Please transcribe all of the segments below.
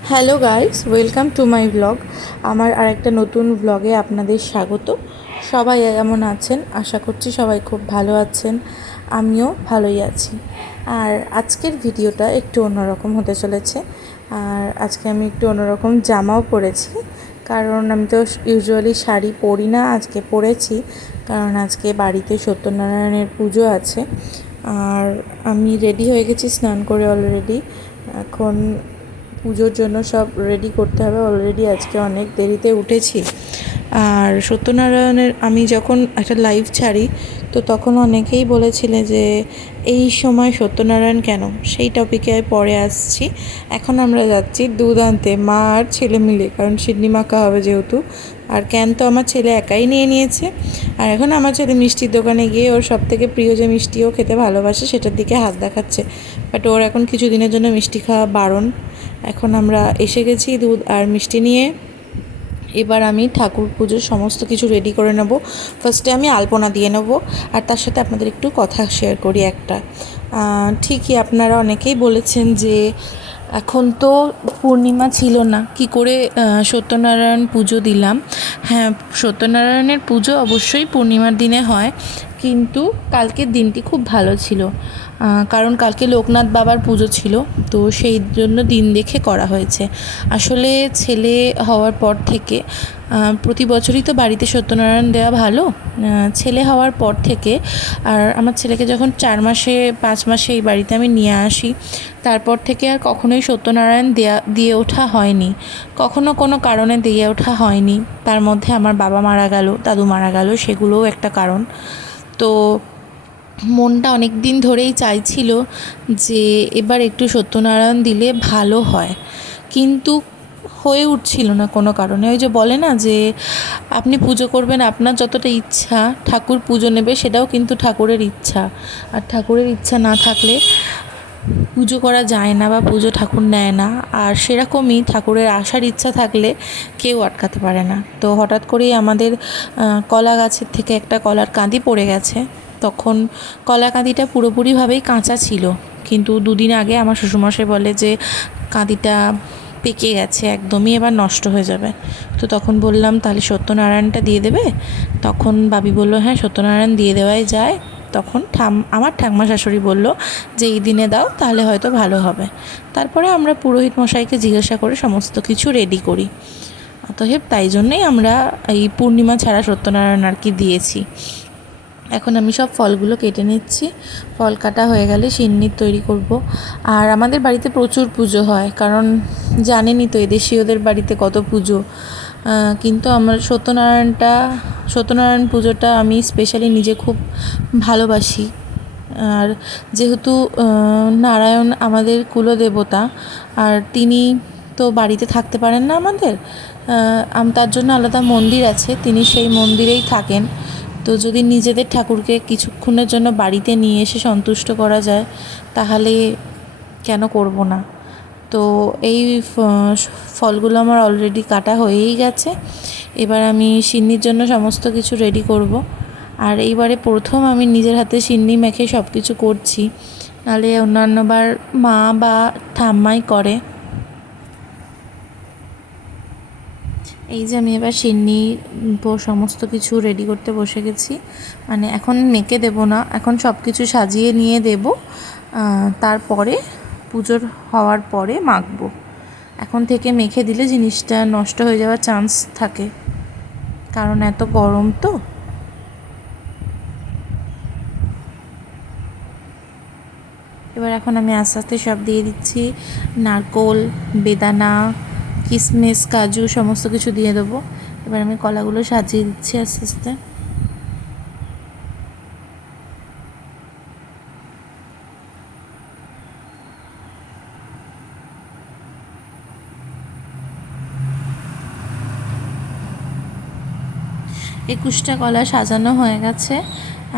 Hello guys, welcome to my blog. আমার আরেকটা নতুন ব্লগে আপনাদের স্বাগত। সবাই কেমন আছেন? আশা করছি সবাই খুব ভালো আছেন। আমিও ভালোই আছি। আর আজকের ভিডিওটা একটু অন্যরকম হতে চলেছে। আর আজকে আমি একটু অন্যরকম জামাও পরেছি, কারণ আমি তো ইউজুয়ালি শাড়ি পরি না, আজকে পরেছি কারণ আজকে বাড়িতে সত্যনারায়ণের পুজো আছে। আর আমি রেডি হয়ে গেছি, স্নান করে অলরেডি। এখন পুজোর জন্য সব রেডি করতে হবে। অলরেডি আজকে অনেক দেরিতে উঠেছি। আর সত্যনারায়ণের আমি যখন একটা লাইভ ছাড়ি, তো তখন অনেকেই বলেছিলে যে এই সময় সত্যনারায়ণ কেন, সেই টপিকে পরে আসছি। এখন আমরা যাচ্ছি দুধ আনতে, মা আর ছেলে মিলে, কারণ সিডনি মাখা হবে যেহেতু। আর ক্যান তো আমার ছেলে একাই নিয়ে নিয়েছে। আর এখন আমার ছেলে মিষ্টির দোকানে গিয়ে ওর সবথেকে প্রিয় যে মিষ্টিও খেতে ভালোবাসে সেটার দিকে হাত দেখাচ্ছে। বাট ওর এখন কিছু দিনের জন্য মিষ্টি খাওয়া বারণ। এখন আমরা এসে গেছি দুধ আর মিষ্টি নিয়ে। এবার আমি ঠাকুর পুজোর সমস্ত কিছু রেডি করে নেব। ফার্স্টে আমি আলপনা দিয়ে নেব, আর তার সাথে আপনাদের একটু কথা শেয়ার করি একটা। ঠিকই আপনারা অনেকেই বলেছেন যে এখন তো পূর্ণিমা ছিল না, কি করে সত্যনারায়ণ পুজো দিলাম। হ্যাঁ, সত্যনারায়ণের পুজো অবশ্যই পূর্ণিমার দিনে হয়, কিন্তু কালকের দিনটি খুব ভালো ছিল, কারণ কালকে লোকনাথ বাবার পুজো ছিল, তো সেই জন্য দিন দেখে করা হয়েছে। আসলে ছেলে হওয়ার পর থেকে প্রতি বছরই তো বাড়িতে সত্যনারায়ণ দেওয়া ভালো। ছেলে হওয়ার পর থেকে, আর আমার ছেলেকে যখন 4 মাসে 5 মাসে এই বাড়িতে আমি নিয়ে আসি, তারপর থেকে আর কখনোই সত্যনারায়ণ দিয়ে ওঠা হয়নি। কখনো কোনো কারণে দিয়ে ওঠা হয়নি। তার মধ্যে আমার বাবা মারা গেল, দাদু মারা গেল, সেগুলোও একটা কারণ। তো মনটা অনেক দিন ধরেই চাইছিল যে এবার একটু সত্যনারায়ণ দিলে ভালো হয়, কিন্তু হয়ে উঠছিল না কোনো কারণে। ওই যে বলে না যে আপনি পুজো করবেন আপনার যতটা ইচ্ছা, ঠাকুর পুজো নেবে সেটাও কিন্তু ঠাকুরের ইচ্ছা। আর ঠাকুরের ইচ্ছা না থাকলে পুজো করা যায় না বা পুজো ঠাকুর নেয় না। আর সেরকমই ঠাকুরের আসার ইচ্ছা থাকলে কেউ আটকাতে পারে না। তো হঠাৎ করেই আমাদের কলা গাছের থেকে একটা কলার কাঁদি পড়ে গেছে। তখন কলা কাঁদিটা পুরোপুরিভাবেই কাঁচা ছিল, কিন্তু দুদিন আগে আমার শ্বশুরমশাই বলে যে কাঁদিটা পেকে গেছে একদমই, এবার নষ্ট হয়ে যাবে। তো তখন বললাম তাহলে সত্যনারায়ণটা দিয়ে দেবে? তখন বাবি বলল হ্যাঁ, সত্যনারায়ণ দিয়ে দেওয়াই যায়। তখন আমার ঠাম্মা শাশুড়ি বলল যে এই দিনে দাও, তাহলে হয়তো ভালো হবে। তারপরে আমরা পুরোহিত মশাইকে জিজ্ঞাসা করে সমস্ত কিছু রেডি করি। অতএব তাই জন্যই আমরা এই পূর্ণিমা ছাড়া সত্যনারায়ণ আর কি দিয়েছি। এখন আমি সব ফলগুলো কেটে নিচ্ছি। ফল কাটা হয়ে গেলে সিন্নির তৈরি করব। আর আমাদের বাড়িতে প্রচুর পুজো হয়, কারণ জানেনই তো এদেশীয়দের বাড়িতে কত পুজো। কিন্তু আমার সত্যনারায়ণ পুজোটা আমি স্পেশালি নিজে খুব ভালোবাসি। আর যেহেতু নারায়ণ আমাদের কুলদেবতা, আর তিনি তো বাড়িতে থাকতে পারেন না আমাদের, তার জন্য আলাদা মন্দির আছে, তিনি সেই মন্দিরেই থাকেন। তো যদি নিজেদের ঠাকুরকে কিছুক্ষণের জন্য বাড়িতে নিয়ে এসে সন্তুষ্ট করা যায়, তাহলে কেন করব না। তো এই ফলগুলো আমার অলরেডি কাটা হয়েই গেছে। এবার আমি সিন্নির জন্য সমস্ত কিছু রেডি করব। আর এইবারে প্রথম আমি নিজের হাতে সিন্নি মেখে সব কিছু করছি, নাহলে অন্যান্যবার মা বা ঠাম্মাই করে। এই যে আমি এবার সিন্নি সমস্ত কিছু রেডি করতে বসে গেছি। মানে এখন মেখে দেব না, এখন সব কিছু সাজিয়ে নিয়ে দেব, তারপরে পুজোর হওয়ার পরে মাখবো। এখন থেকে মেখে দিলে জিনিসটা নষ্ট হয়ে যাওয়ার চান্স থাকে, কারণ এত গরম তো। এবার এখন আমি আস্তে আস্তে সব দিয়ে দিচ্ছি, নারকোল, বেদানা, কিশমিশ, কাজু সমস্ত কিছু দিয়ে দেবো। এবার আমি কলাগুলো সাজিয়ে দিচ্ছি আস্তে আস্তে। একুশটা কলা সাজানো হয়ে গেছে,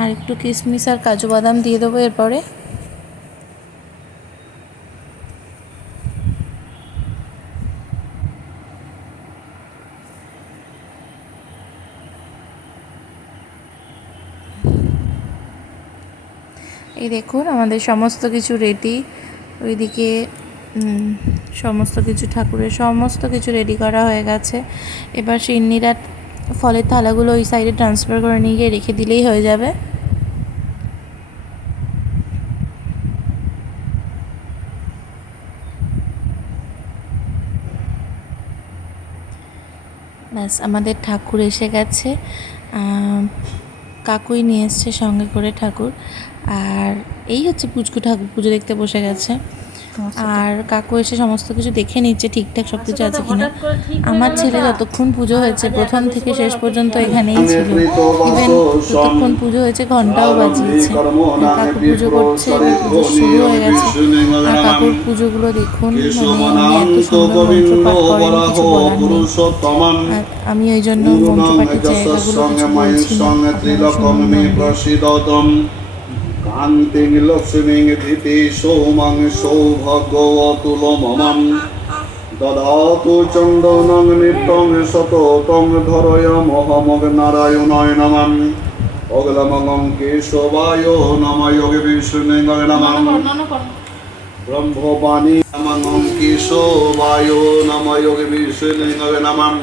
আর একটু কিশমিশ আর কাজু বাদাম দিয়ে দেবো এরপরে। এই দেখুন আমাদের সমস্ত কিছু রেডি। ওইদিকে সমস্ত কিছু ঠাকুরের সমস্ত কিছু রেডি করা হয়ে গেছে। এবার সিন্নিরা ফলের থালাগুলো ওই সাইডে ট্রান্সফার করে নিয়ে গিয়ে রেখে দিলেই হয়ে যাবে। ব্যাস আমাদের ঠাকুর এসে গেছে। কাকুই নিয়ে এসছে সঙ্গে করে ঠাকুর। আর এই হচ্ছে পুচকু ঠাকুর পুজো দেখতে বসে গেছে। আর কাকু এসে সমস্ত কিছু দেখে নিচ্ছে ঠিকঠাক সব কিছু আছে কিনা। আমার ছেলে যতক্ষণ পুজো হয়েছে প্রথম থেকে শেষ পর্যন্ত এখানেই ছিল। ইভেন যতক্ষণ পুজো হয়েছে ঘন্টাও বাজিয়েছে। কাকু পুজো করছে, পুজো শুরু হয়ে গেছে। আর কাকুর পুজোগুলো দেখুন, মানে এত সুন্দর মন্ত্রপাঠ করেন কিছু বলার নেই। আর আমি ওই জন্য মন্ত্রপাঠের জায়গাগুলো কিছু বলছি না, আপনারা শুনুন মন দিয়ে। কান্তিং লক্ষ্মীং ধৃতি সৌমাং সৌভাগ্যতুলমমাং দদাতু চন্দনং নিত্যং সততং ধরয় মহামগ নারায়ণায় নমঃ অগলমগং কেশবায় নমঃ যোগে বিষ্ণুং নমঃ ব্রহ্মবাণী নমঃ কেশবায় নমঃ যোগে বিষ্ণুং নমঃ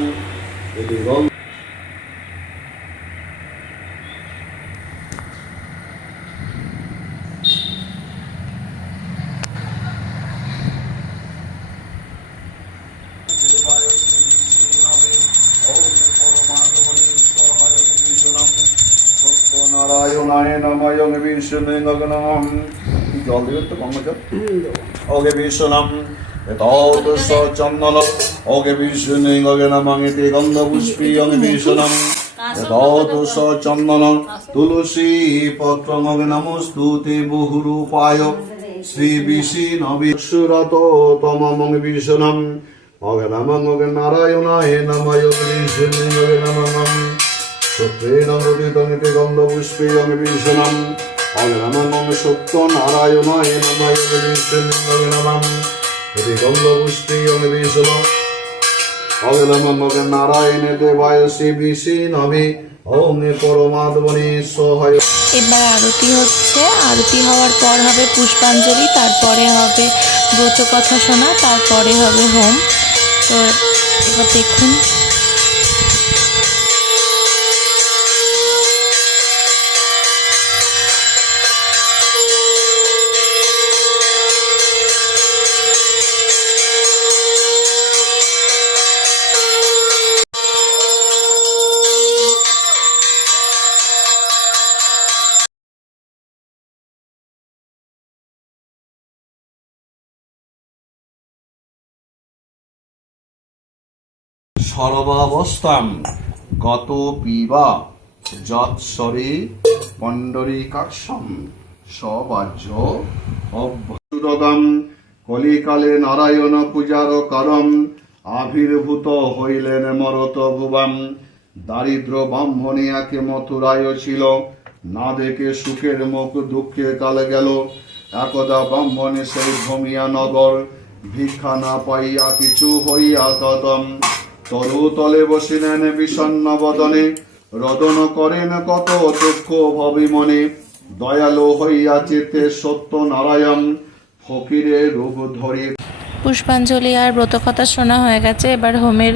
নারায়ণায় নমঃ যোগে বিষ্ণুং নমঃ জল দিবে তো কমজ ওগে বিষ্ণুং এতদ চন্দন ওগে বিষ্ণুং নমঃ ইতি গন্ধ পুষ্পী ওগে বিষ্ণুং এতদ চন্দন তুলসী পত্রং ওগে নমস্তুতে বহুরূপায় শ্রী বিষ্ণবে সুরত তমং বিষ্ণুং ওগে নমঃ ওগে নারায়ণায় নমঃ যোগে বিষ্ণুং নমঃ সত্যেন হৃদিতমিতে গন্ধপুষ্পে অঙ্গে বিষ্ণুং অঙ্গে নমঃ সত্য নারায়ণায় নমঃ অঙ্গে বিষ্ণুং অঙ্গে নমঃ হৃদি গন্ধপুষ্পে অঙ্গে বিষ্ণুং অঙ্গে নমঃ অঙ্গে নারায়ণে দেবায় শ্রী বিষ্ণবে অঙ্গে পরমাত্মনে সহায়। এবার আরতি হচ্ছে। আরতি হওয়ার পর হবে পুষ্পাঞ্জলি, তারপরে হবে ব্রত কথা শোনা, তারপরে হবে হোম। তো এবার দেখুন। সর্বাবস্থাম গত পিবা যৎসরে পণ্ডরীকাক্ষম সবাজ্য অভ্যুদগম কলিকালে নারায়ণ পূজার করম আবির্ভূত হইলেন মরত ভুবম। দারিদ্র ব্রাহ্মণিয়াকে মথুরায় ছিল, না দেখে সুখের মুখ দুঃখে কাল গেল। একদা ব্রাহ্মণে সেই ভূমিয়া নগর, ভিক্ষা না পাইয়া কিছু হইয়া কদম। তরু তলে বসিলেন বিষণ্ণ বদনে, রদন করেন কত দুঃখ ভবি মনে। দয়ালু হইয়া চিতে সত্য নারায়ণ, ফকিরে রূপ ধরি। পুষ্পাঞ্জলি আর ব্রতকথা শোনা হয়ে গেছে। এবার হোমের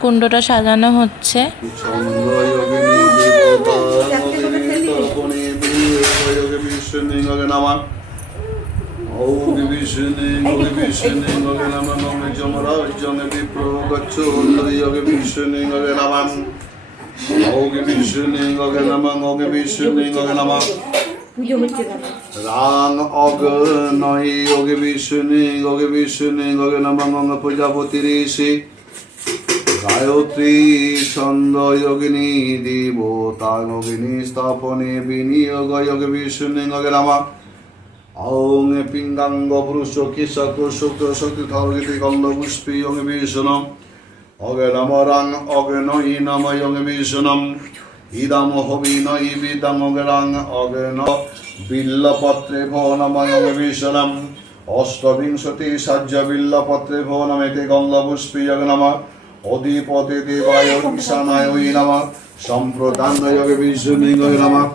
কুণ্ডটা সাজানো হচ্ছে। ওগে বিষ্ণুং ওগে বিষ্ণুং ওগে নমঃ ওগে যমরাজং বিপ্র গচ্ছো ওগে বিষ্ণুং ওগে নমঃ ওগে বিষ্ণুং ওগে নমঃ ওগে বিষ্ণুং ওগে নমঃ রাং অগ্নয় ওগে বিষ্ণুং ওগে নমঃ ওগে প্রজাপতি ঋষি গায়ত্রী ছন্দ যোগিনী দেবতা যোগিনী স্থাপনে বিনিয়োগ যোগে বিষ্ণুং ওগে নমঃ ওং পিঙ্গাঙ্গ পুরুষ কৃষক শুক্র শক্তি ধর্গিতি গন্ধ পুষ্পী ওং বিষ্ণুং ওগে নমঃ রাং ওগে নই নমঃ ওং বিষ্ণুং ইদম হবি নই বিদম ওগে রাং ওগে ন বিল্লপত্রে ভো নমঃ ওং বিষ্ণুং অষ্টবিংশতি সাজ্য বিল্লপত্রে ভো নমেতে গন্ধ পুষ্পী ওগে নমঃ অধিপতি দেবায় ঈশানায় নমঃ সম্প্রদান যোগে বিষ্ণুং ওগে নমঃ।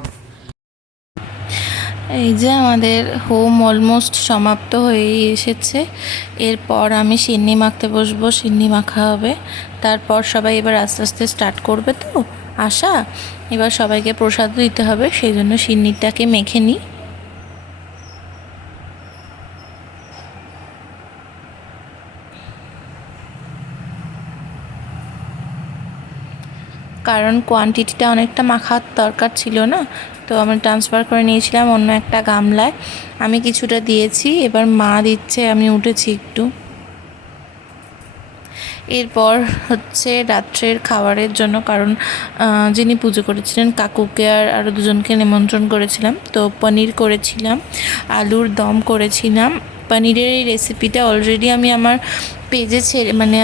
এই যে আমাদের হোম অলমোস্ট সমাপ্ত হয়ে এসেছে। এরপর আমি সিন্নি মাখতে বসবো, সিন্নি মাখা হবে। তারপর সবাই এবার আস্তে আস্তে স্টার্ট করবে তো আসা। এবার সবাইকে প্রসাদ দিতে হবে, সেই জন্য সিন্নিটাকে মেখে নিই। কারণ কোয়ান্টিটিটা অনেকটা মাখার দরকার ছিল না, তো আমি ট্রান্সফার করে নিয়েছিলাম অন্য একটা গামলায়। আমি কিছুটা দিয়েছি, এবার মা দিচ্ছে, আমি উঠেছি একটু। এরপর হচ্ছে রাত্রের খাবারের জন্য, কারণ যিনি পুজো করেছিলেন কাকুকে আর আরও দুজনকে নিমন্ত্রণ করেছিলাম, তো পনির করেছিলাম, আলুর দম করেছিলাম। পনিরের এই রেসিপিটা অলরেডি আমি আমার পেজে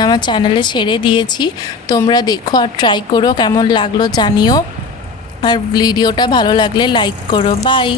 আমার চ্যানেলে ছেড়ে দিয়েছি, তোমরা দেখো আর ট্রাই করো, কেমন লাগলো জানিও। আর ভিডিওটা ভালো লাগলে লাইক করো। বাই।